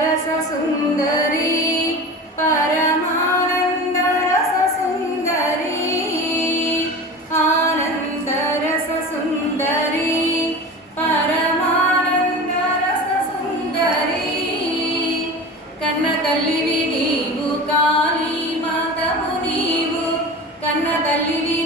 रससुन्दरी परमानन्दरसुन्दरी आनन्दरससुन्दरी परमानन्दरससुन्दरी कन्नतल्लिनि नीवु Kali मातमु नीवु कन्नतल्लिनि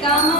dedicamos